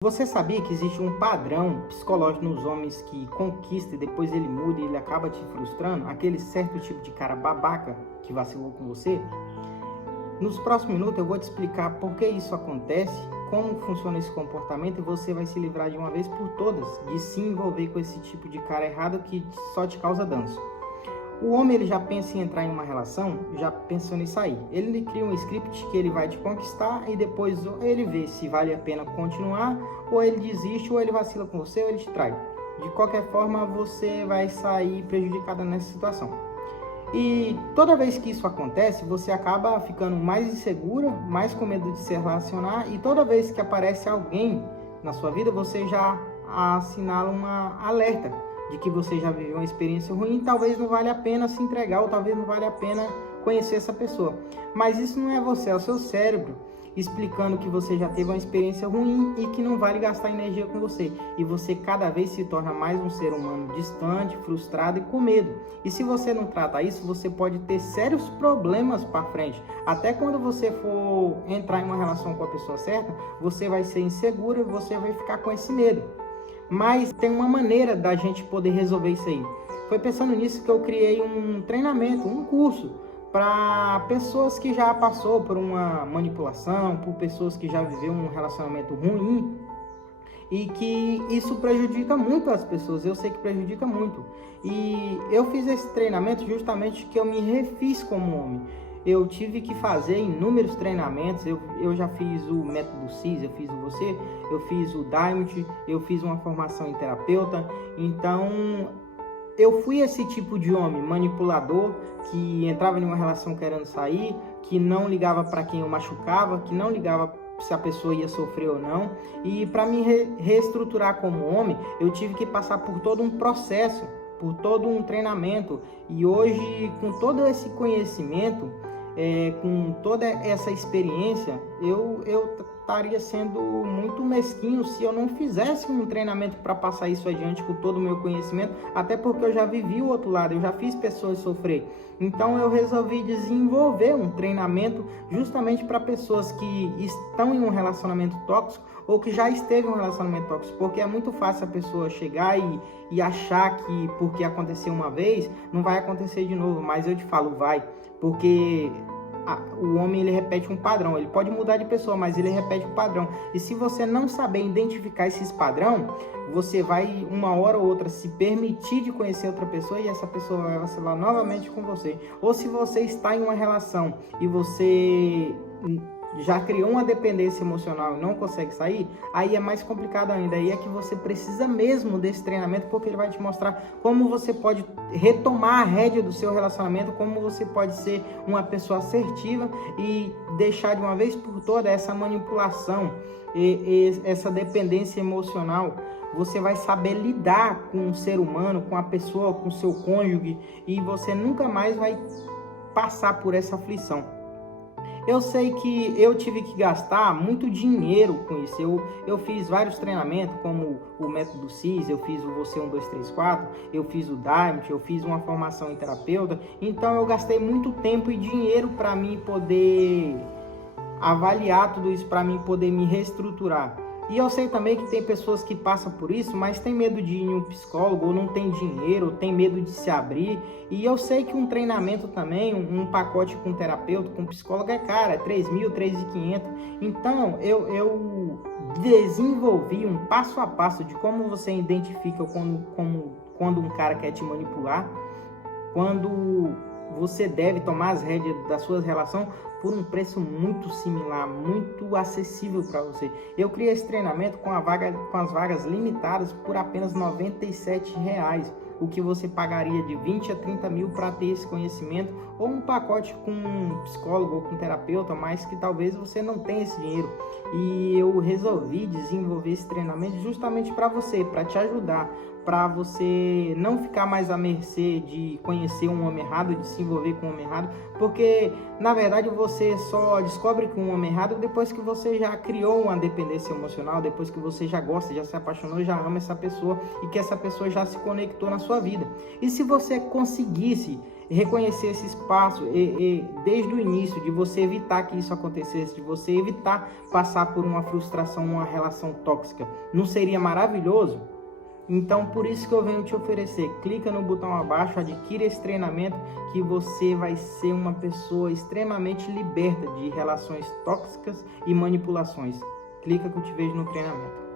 Você sabia que existe um padrão psicológico nos homens que conquista e depois ele muda e ele acaba te frustrando? Aquele certo tipo de cara babaca que vacilou com você? Nos próximos minutos eu vou te explicar por que isso acontece, como funciona esse comportamento e você vai se livrar de uma vez por todas de se envolver com esse tipo de cara errado que só te causa danos. O homem ele já pensa em entrar em uma relação, já pensando em sair. Ele cria um script que ele vai te conquistar e depois ele vê se vale a pena continuar, ou ele desiste, ou ele vacila com você, ou ele te trai. De qualquer forma, você vai sair prejudicada nessa situação. E toda vez que isso acontece, você acaba ficando mais insegura, mais com medo de se relacionar, e toda vez que aparece alguém na sua vida, você já assinala uma alerta de que você já viveu uma experiência ruim, talvez não vale a pena se entregar, ou talvez não vale a pena conhecer essa pessoa. Mas isso não é você, é o seu cérebro explicando que você já teve uma experiência ruim e que não vale gastar energia com você. E você cada vez se torna mais um ser humano distante, frustrado e com medo. E se você não trata isso, você pode ter sérios problemas para frente. Até quando você for entrar em uma relação com a pessoa certa, você vai ser insegura e você vai ficar com esse medo. Mas tem uma maneira da gente poder resolver isso aí. Foi pensando nisso que eu criei um treinamento, um curso para pessoas que já passou por uma manipulação, por pessoas que já viveu um relacionamento ruim e que isso prejudica muito as pessoas. Eu sei que prejudica muito. E eu fiz esse treinamento justamente que eu me refiz como homem. Eu tive que fazer inúmeros treinamentos, eu já fiz o método CIS, eu fiz o Você, eu fiz o Diamond, eu fiz uma formação em terapeuta, então eu fui esse tipo de homem manipulador que entrava em uma relação querendo sair, que não ligava para quem eu machucava, que não ligava se a pessoa ia sofrer ou não, e para me reestruturar como homem, eu tive que passar por todo um processo, por todo um treinamento, e hoje com todo esse conhecimento, com toda essa experiência, eu estaria sendo muito mesquinho se eu não fizesse um treinamento para passar isso adiante com todo o meu conhecimento, até porque eu já vivi o outro lado, eu já fiz pessoas sofrer. Então eu resolvi desenvolver um treinamento justamente para pessoas que estão em um relacionamento tóxico ou que já esteve em um relacionamento tóxico, porque é muito fácil a pessoa chegar e achar que porque aconteceu uma vez, não vai acontecer de novo, mas eu te falo, vai, porque o homem ele repete um padrão, ele pode mudar de pessoa, mas ele repete um padrão, e se você não saber identificar esses padrões, você vai uma hora ou outra se permitir de conhecer outra pessoa e essa pessoa vai vacilar novamente com você. Ou se você está em uma relação e você já criou uma dependência emocional e não consegue sair, aí é mais complicado ainda. Aí é que você precisa mesmo desse treinamento, porque ele vai te mostrar como você pode retomar a rédea do seu relacionamento, como você pode ser uma pessoa assertiva e deixar de uma vez por todas essa manipulação e essa dependência emocional. Você vai saber lidar com o ser humano, com a pessoa, com o seu cônjuge, e você nunca mais vai passar por essa aflição. Eu sei que eu tive que gastar muito dinheiro com isso. Eu fiz vários treinamentos, como o método CIS, eu fiz o Você 1, 2, 3, 4, eu fiz o Diamond, eu fiz uma formação em terapeuta. Então eu gastei muito tempo e dinheiro para mim poder avaliar tudo isso, para mim poder me reestruturar. E eu sei também que tem pessoas que passam por isso, mas tem medo de ir em um psicólogo, ou não tem dinheiro, ou tem medo de se abrir. E eu sei que um treinamento também, um pacote com terapeuta, com psicólogo é caro, é 3.000, 3.500. Então, eu desenvolvi um passo a passo de como você identifica quando um cara quer te manipular, quando você deve tomar as rédeas das suas relações por um preço muito similar, muito acessível para você. Eu criei esse treinamento com as vagas limitadas por apenas R$ 97, o que você pagaria de 20 a 30 mil para ter esse conhecimento, ou um pacote com um psicólogo ou com um terapeuta, mas que talvez você não tenha esse dinheiro. E eu resolvi desenvolver esse treinamento justamente para você, para te ajudar, para você não ficar mais à mercê de conhecer um homem errado, de se envolver com um homem errado, porque na verdade você só descobre que um homem errado depois que você já criou uma dependência emocional, depois que você já gosta, já se apaixonou, já ama essa pessoa e que essa pessoa já se conectou na sua vida. E se você conseguisse reconhecer esse espaço desde o início, de você evitar que isso acontecesse, de você evitar passar por uma frustração, uma relação tóxica, não seria maravilhoso? Então, por isso que eu venho te oferecer. Clica no botão abaixo, adquira esse treinamento que você vai ser uma pessoa extremamente liberta de relações tóxicas e manipulações. Clica que eu te vejo no treinamento.